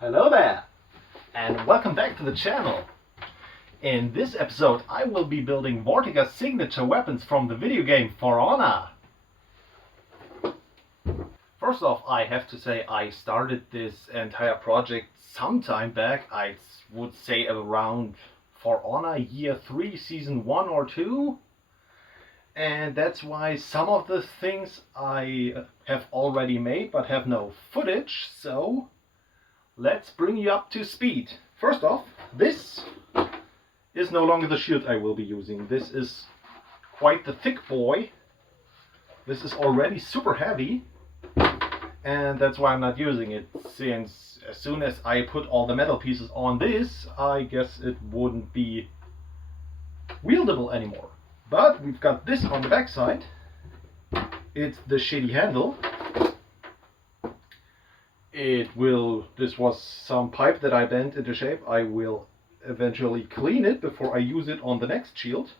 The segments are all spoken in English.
Hello there, and welcome back to the channel. In this episode I will be building Vortigers signature weapons from the video game For Honor. First off, I have to say I started this entire project some time back. I would say around For Honor year 3, season 1 or 2. And that's why some of the things I have already made but have no footage, so let's bring you up to speed. First off, this is no longer the shield I will be using. This is quite the thick boy. This is already super heavy, and that's why I'm not using it, since as soon as I put all the metal pieces on this, I guess it wouldn't be wieldable anymore. But we've got this on the back side. It's the shitty handle. This was some pipe that I bent into shape. I will eventually clean it before I use it on the next shield.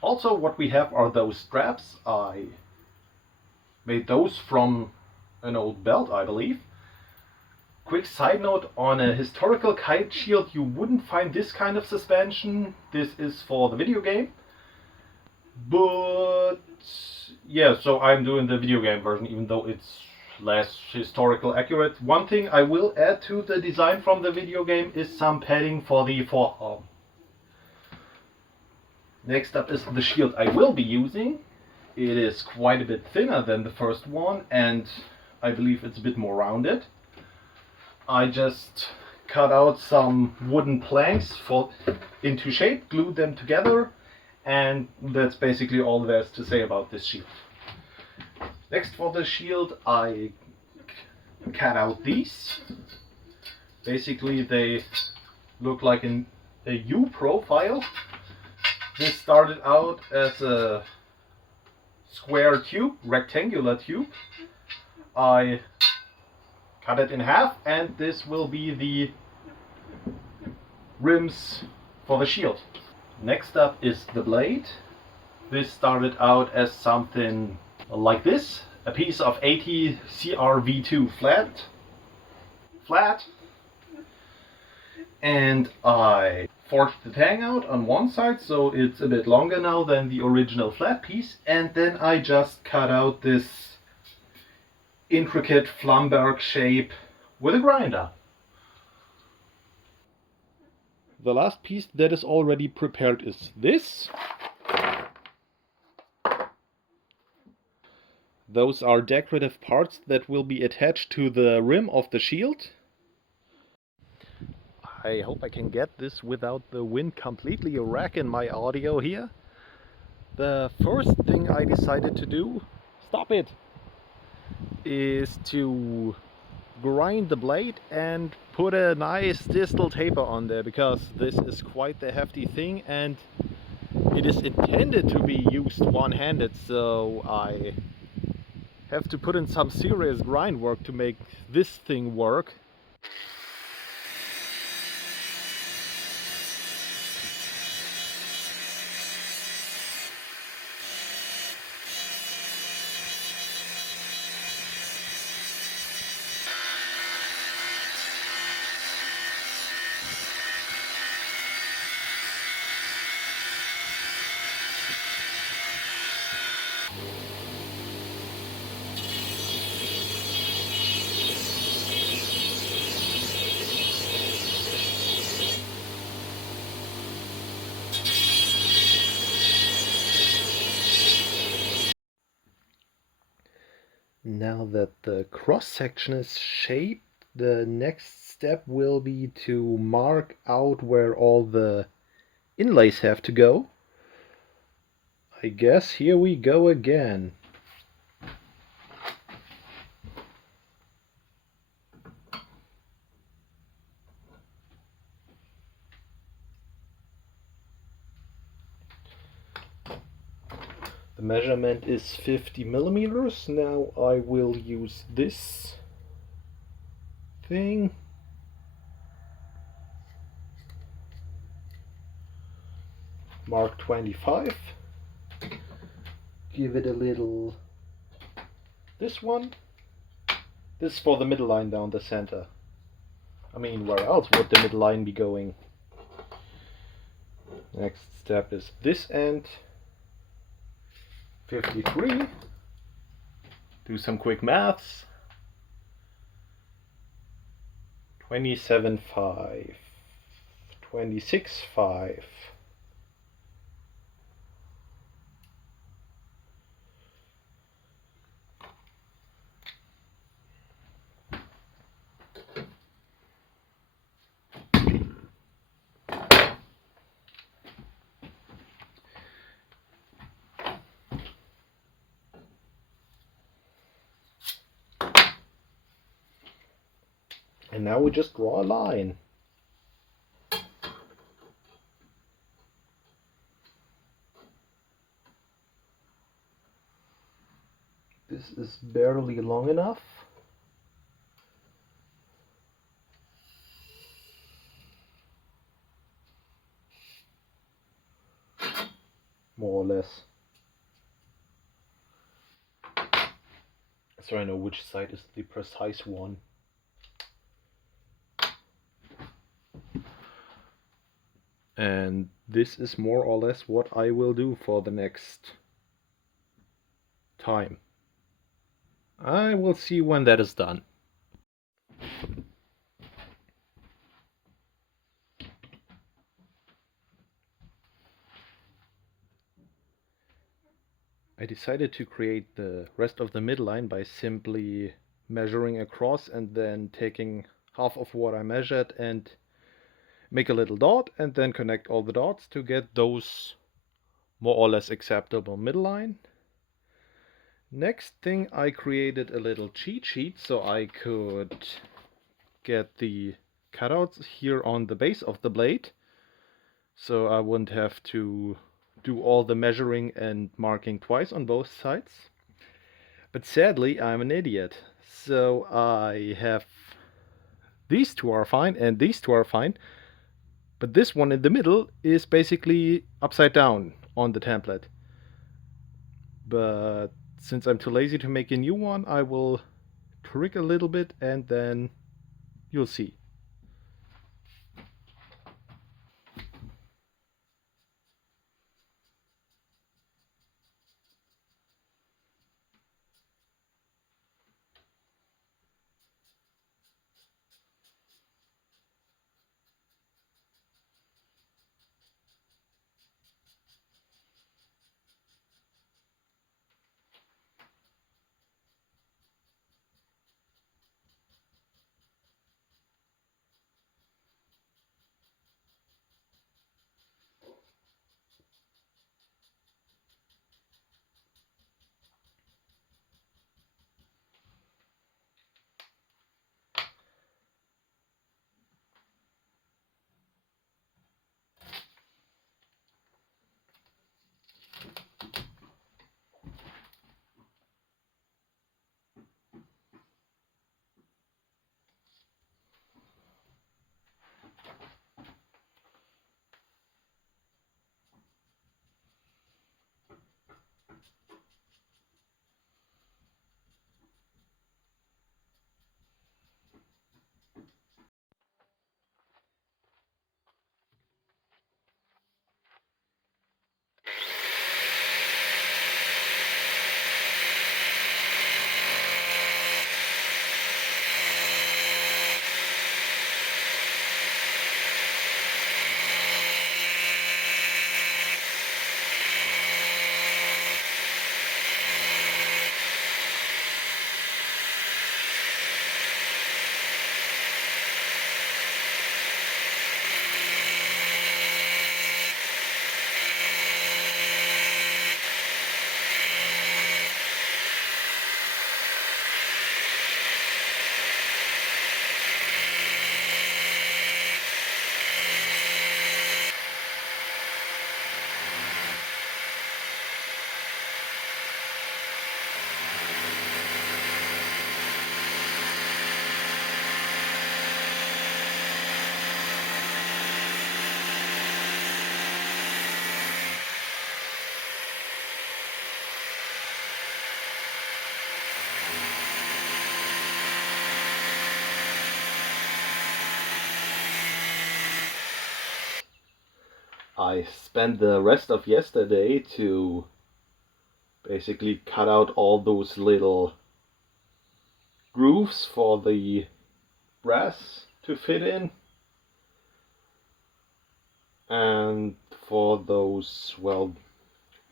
Also, what we have are those straps. I made those from an old belt, I believe. Quick side note, on a historical kite shield you wouldn't find this kind of suspension. This is for the video game. But yeah, so I'm doing the video game version, even though it's less historical accurate. One thing I will add to the design from the video game is some padding for the forearm. Next up is the shield I will be using. It is quite a bit thinner than the first one, and I believe it's a bit more rounded. I just cut out some wooden planks into shape, glued them together, and that's basically all there is to say about this shield. Next, for the shield, I cut out these. Basically, they look like a U profile. This started out as a square tube, rectangular tube. I cut it in half, and this will be the rims for the shield. Next up is the blade. This started out as something like this, a piece of 80 CRV2 flat, and I forged the tang out on one side, so it's a bit longer now than the original flat piece, and then I just cut out this intricate Flamberg shape with a grinder. The last piece that is already prepared is this. Those are decorative parts that will be attached to the rim of the shield. I hope I can get this without the wind completely wrecking my audio here. The first thing I decided to do, is to grind the blade and put a nice distal taper on there, because this is quite the hefty thing and it is intended to be used one-handed, so I have to put in some serious grind work to make this thing work. Now that the cross section is shaped, the next step will be to mark out where all the inlays have to go. I guess here we go again. The measurement is 50 millimeters. Now I will use this thing. Mark 25. Give it a little... This one. This is for the middle line down the center. I mean, where else would the midline be going? Next step is this end. 53. Do some quick maths. 27.5. 26.5. And now we just draw a line. This is barely long enough. More or less. So I know which side is the precise one. And this is more or less what I will do for the next time. I will see when that is done. I decided to create the rest of the midline by simply measuring across and then taking half of what I measured and make a little dot and then connect all the dots to get those more or less acceptable midline. Next thing, I created a little cheat sheet so I could get the cutouts here on the base of the blade, so I wouldn't have to do all the measuring and marking twice on both sides. But sadly, I'm an idiot, so I have these two are fine and these two are fine, but this one in the middle is basically upside down on the template. But since I'm too lazy to make a new one, I will trick a little bit and then you'll see. I spent the rest of yesterday to basically cut out all those little grooves for the brass to fit in, and for those, well,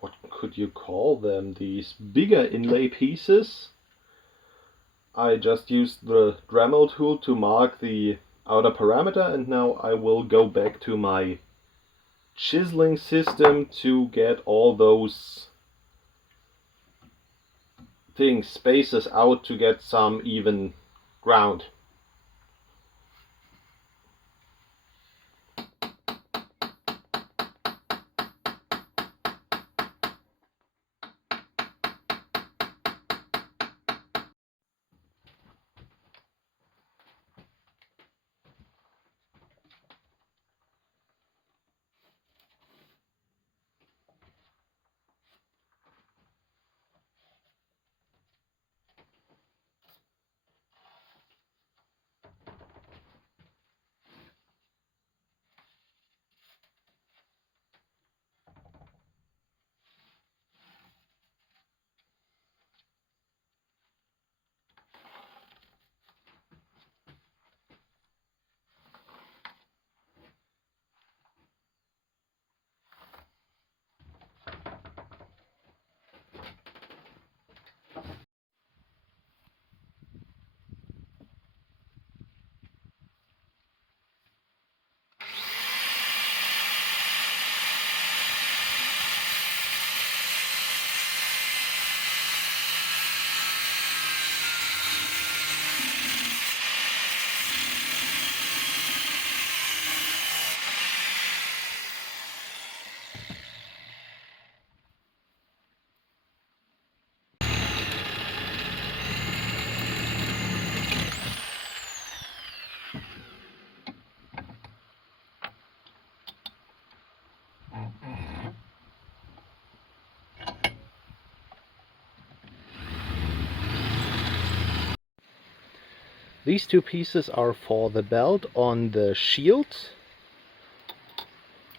what could you call them, these bigger inlay pieces, I just used the Dremel tool to mark the outer parameter, and now I will go back to my chiseling system to get all those spaces out to get some even ground. These two pieces are for the belt on the shield.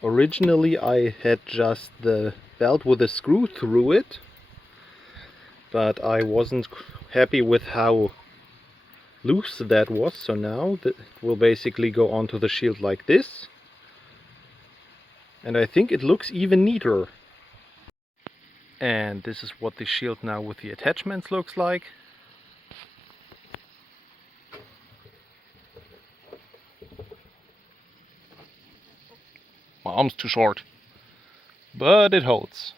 Originally I had just the belt with a screw through it, but I wasn't happy with how loose that was, so now it will basically go onto the shield like this. And I think it looks even neater. And this is what the shield now with the attachments looks like. My arm's too short, but it holds.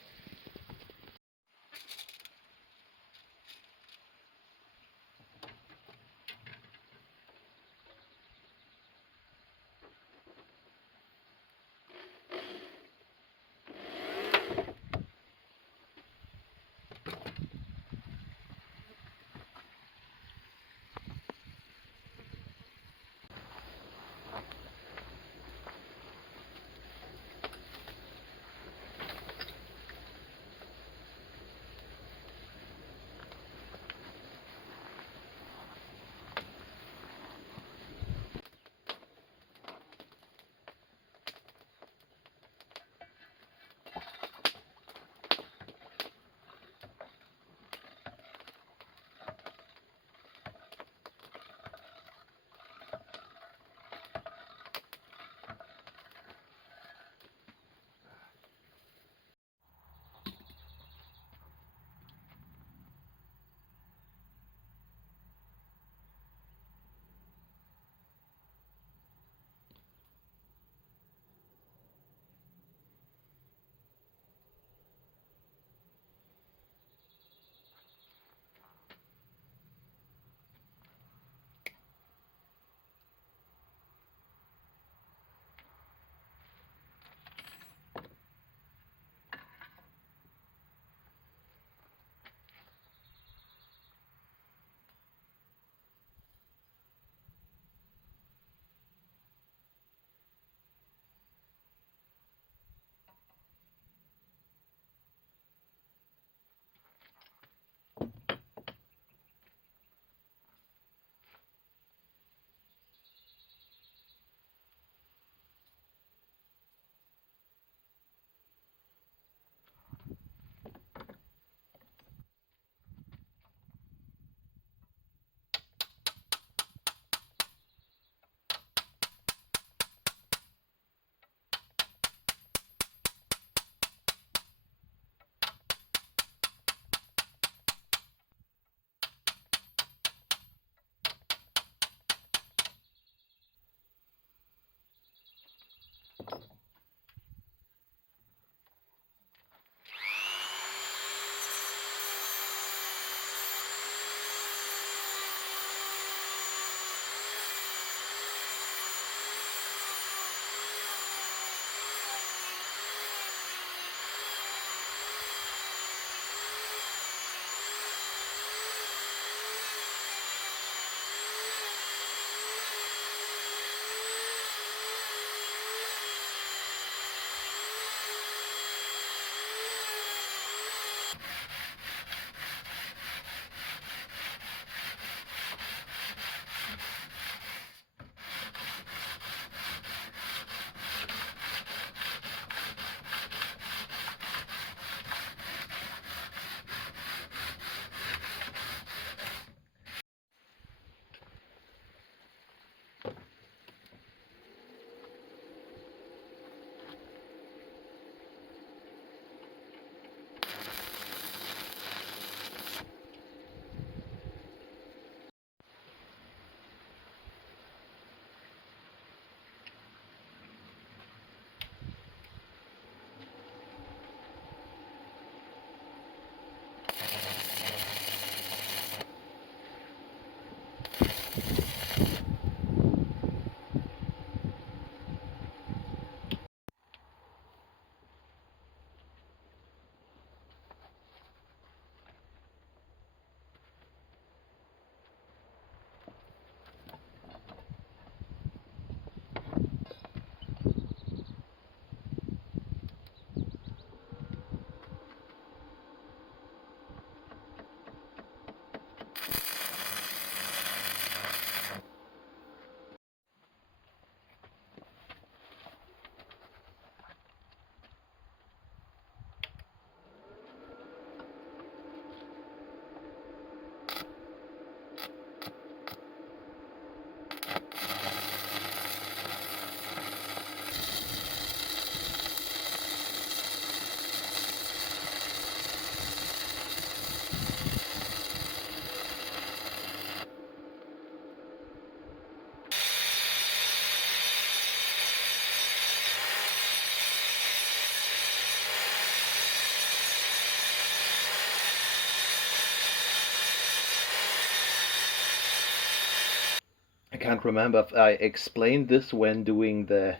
I can't remember if I explained this when doing the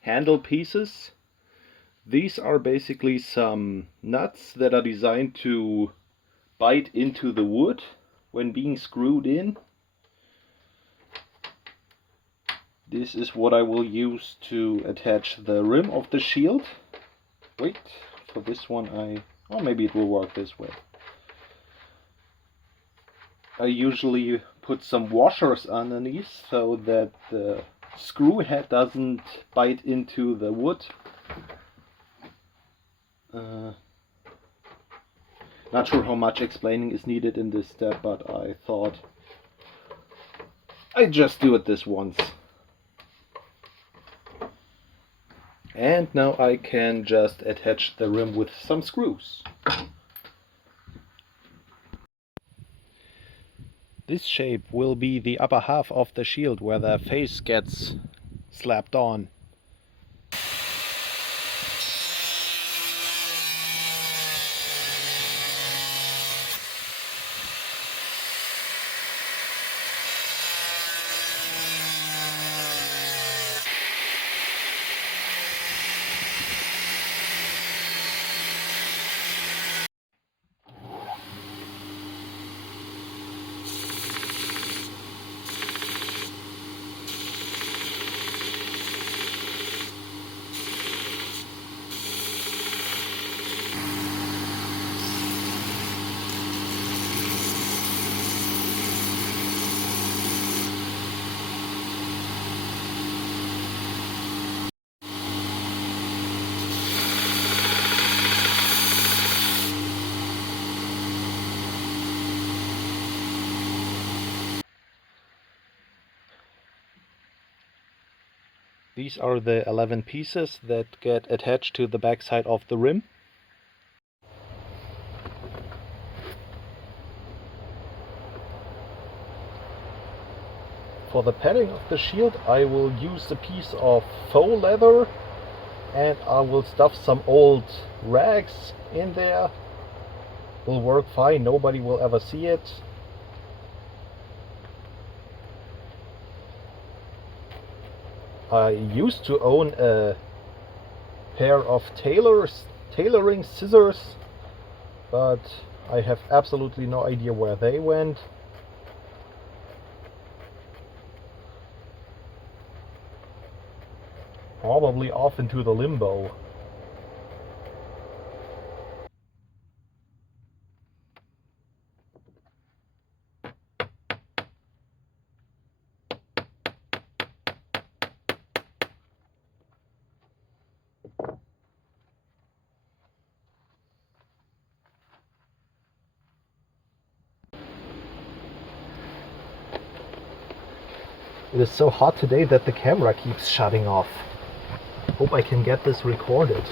handle pieces. These are basically some nuts that are designed to bite into the wood when being screwed in. This is what I will use to attach the rim of the shield. Wait, for this one oh, maybe it will work this way. I usually put some washers underneath so that the screw head doesn't bite into the wood. Not sure how much explaining is needed in this step, but I thought I'd just do it this once. And now I can just attach the rim with some screws. This shape will be the upper half of the shield where the face gets slapped on. These are the 11 pieces that get attached to the backside of the rim. For the padding of the shield, I will use a piece of faux leather, and I will stuff some old rags in there. Will work fine, nobody will ever see it. I used to own a pair of tailoring scissors, but I have absolutely no idea where they went. Probably off into the limbo. It is so hot today that the camera keeps shutting off. Hope I can get this recorded.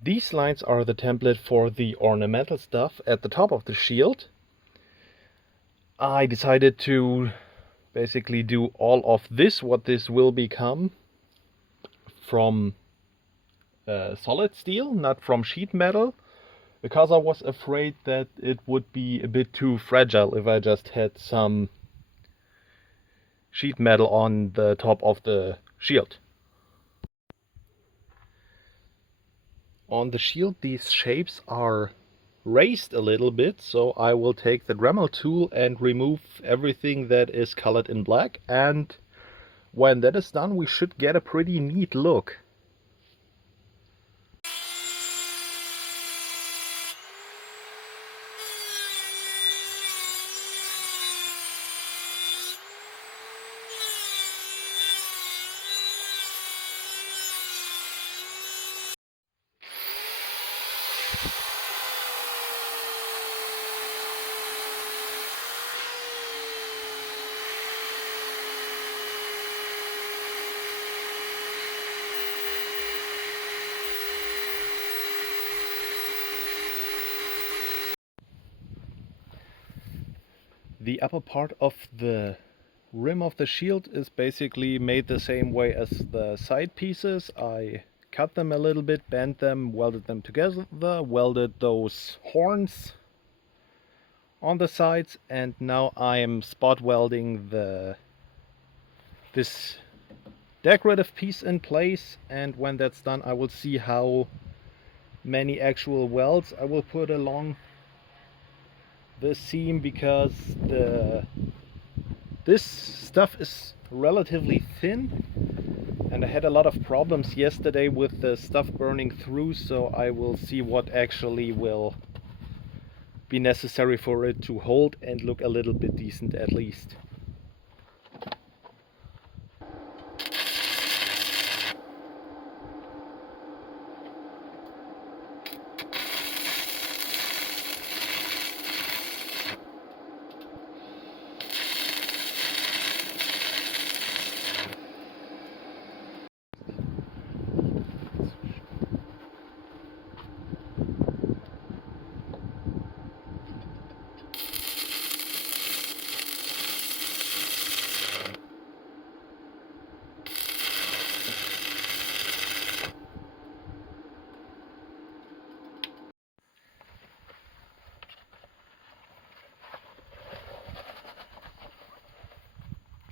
These lines are the template for the ornamental stuff at the top of the shield. I decided to basically do all of this, what this will become, from solid steel, not from sheet metal, because I was afraid that it would be a bit too fragile if I just had some sheet metal on the top of the shield. On the shield, these shapes are raised a little bit, so I will take the Dremel tool and remove everything that is colored in black, and when that is done we should get a pretty neat look. The upper part of the rim of the shield is basically made the same way as the side pieces. I cut them a little bit, bent them, welded them together, welded those horns on the sides, and now I am spot welding this decorative piece in place. And when that's done, I will see how many actual welds I will put along the seam, because this stuff is relatively thin and I had a lot of problems yesterday with the stuff burning through, so I will see what actually will be necessary for it to hold and look a little bit decent at least.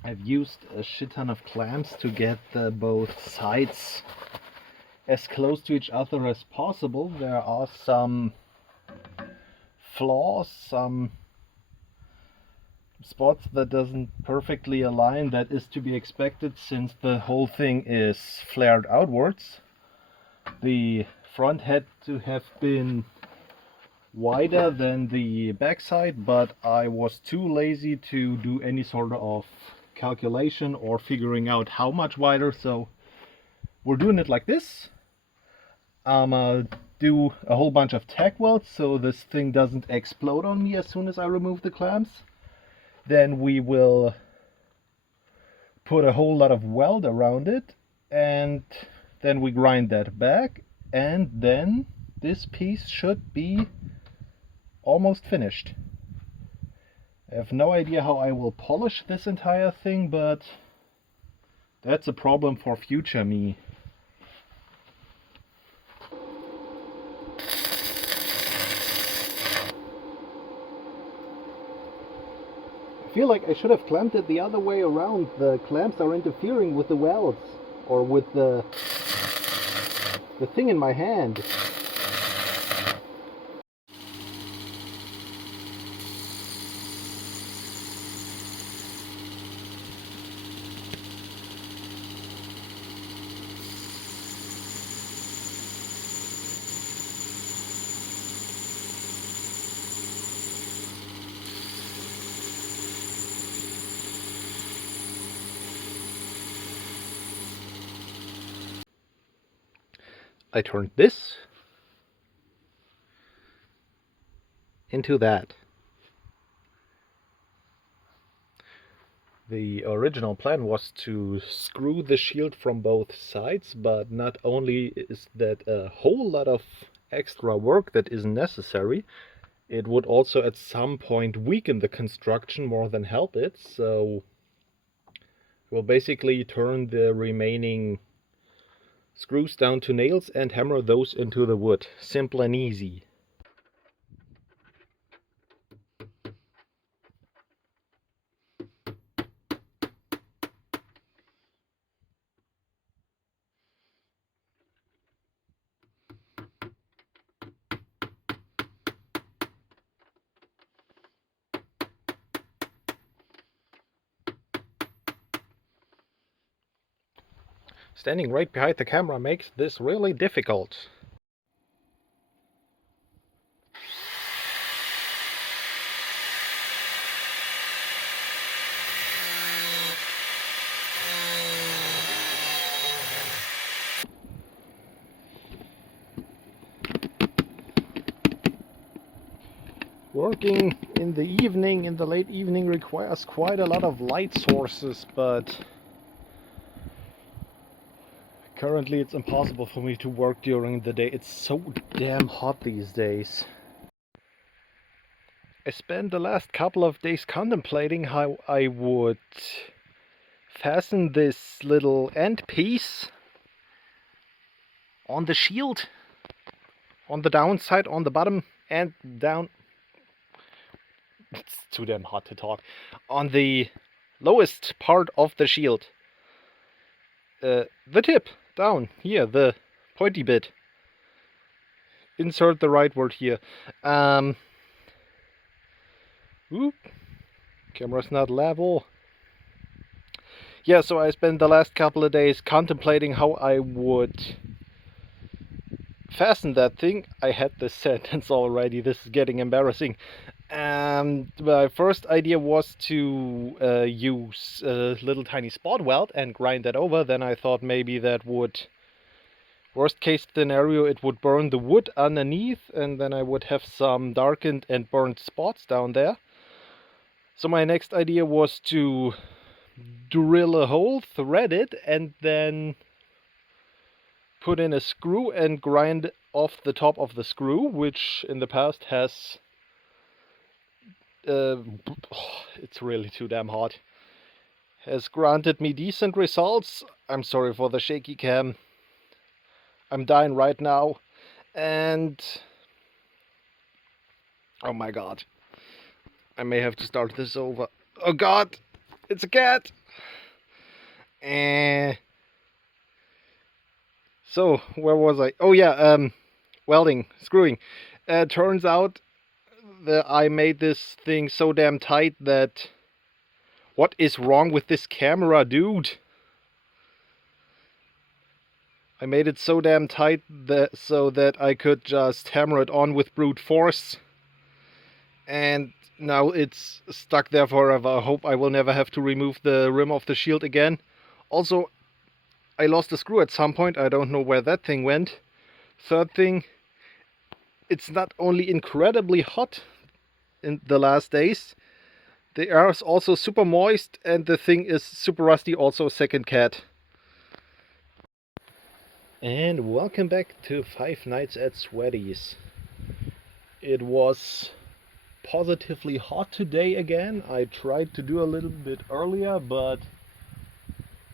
I've used a shit ton of clamps to get both sides as close to each other as possible. There are some flaws, some spots that doesn't perfectly align. That is to be expected since the whole thing is flared outwards. The front had to have been wider than the backside, but I was too lazy to do any sort of calculation or figuring out how much wider, so we're doing it like this. Do a whole bunch of tack welds so this thing doesn't explode on me as soon as I remove the clamps. Then we will put a whole lot of weld around it, and then we grind that back, and then this piece should be almost finished. I have no idea how I will polish this entire thing, but that's a problem for future me. I feel like I should have clamped it the other way around. The clamps are interfering with the welds, or with the thing in my hand. I turned this into that. The original plan was to screw the shield from both sides, but not only is that a whole lot of extra work that isn't necessary, it would also at some point weaken the construction more than help it, so we'll basically turn the remaining screws down to nails and hammer those into the wood. Simple and easy. Standing right behind the camera makes this really difficult. Working in the evening, in the late evening, requires quite a lot of light sources, but currently it's impossible for me to work during the day. It's so damn hot these days. I spent the last couple of days contemplating how I would fasten this little end piece on the shield, on the downside, on the bottom and down. It's too damn hot to talk. On the lowest part of the shield. The tip, down, here, the pointy bit. Insert the right word here. Oop, camera's not level. Yeah, so I spent the last couple of days contemplating how I would fasten that thing. I had this sentence already, this is getting embarrassing. My first idea was to use a little tiny spot weld and grind that over. Then I thought maybe that would, worst case scenario, it would burn the wood underneath, and then I would have some darkened and burnt spots down there. So my next idea was to drill a hole, thread it, and then put in a screw and grind off the top of the screw, which in the past has it's really too damn hot, has granted me decent results. I'm sorry for the shaky cam. I'm dying right now. And oh my god, I may have to start this over. Oh god, it's a cat. So where was I? Oh yeah, welding, screwing. Turns out that I made this thing so damn tight that... What is wrong with this camera, dude? I made it so damn tight that so that I could just hammer it on with brute force. And now it's stuck there forever. I hope I will never have to remove the rim of the shield again. Also, I lost a screw at some point. I don't know where that thing went. Third thing, it's not only incredibly hot in the last days, the air is also super moist and the thing is super rusty, also second cat. And welcome back to 5 Nights at Sweaty's. It was positively hot today again. I tried to do a little bit earlier, but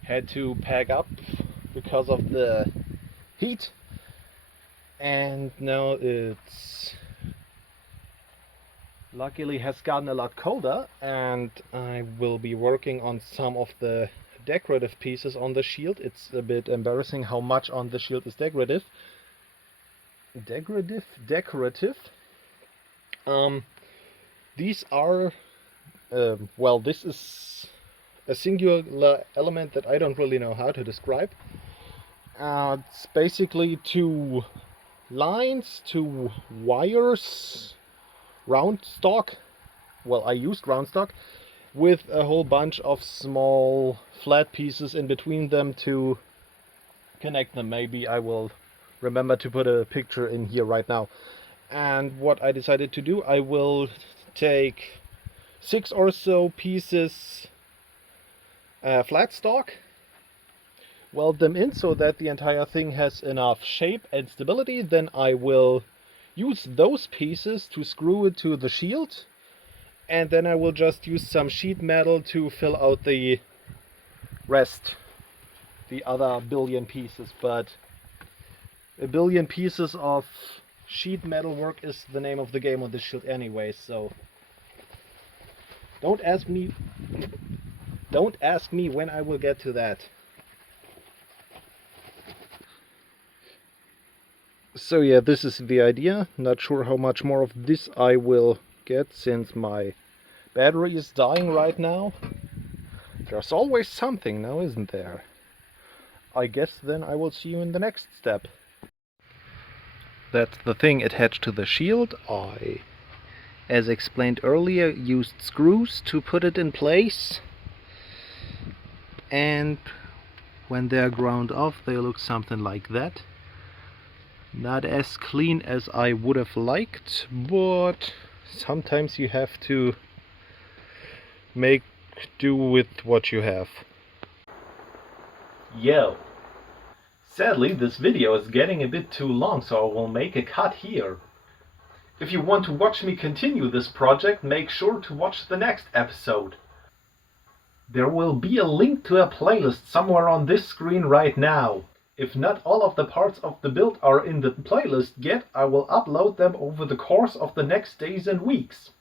had to pack up because of the heat. And now it's luckily has gotten a lot colder, and I will be working on some of the decorative pieces on the shield. It's a bit embarrassing how much on the shield is decorative. Decorative. These are well, this is a singular element that I don't really know how to describe. It's basically two lines, two wires, round stock. Well, I used round stock with a whole bunch of small flat pieces in between them to connect them. Maybe I will remember to put a picture in here right now. And what I decided to do, I will take 6 or so pieces flat stock, weld them in so that the entire thing has enough shape and stability. Then I will use those pieces to screw it to the shield, and then I will just use some sheet metal to fill out the rest, the other billion pieces. But a billion pieces of sheet metal work is the name of the game on this shield anyway, so don't ask me when I will get to that. So yeah, this is the idea. Not sure how much more of this I will get since my battery is dying right now. There's always something now, isn't there? I guess then I will see you in the next step. That's the thing attached to the shield. I, as explained earlier, used screws to put it in place. And when they're ground off, they look something like that. Not as clean as I would have liked, but sometimes you have to make do with what you have. Yo! Sadly, this video is getting a bit too long, so I will make a cut here. If you want to watch me continue this project, make sure to watch the next episode. There will be a link to a playlist somewhere on this screen right now. If not all of the parts of the build are in the playlist yet, I will upload them over the course of the next days and weeks.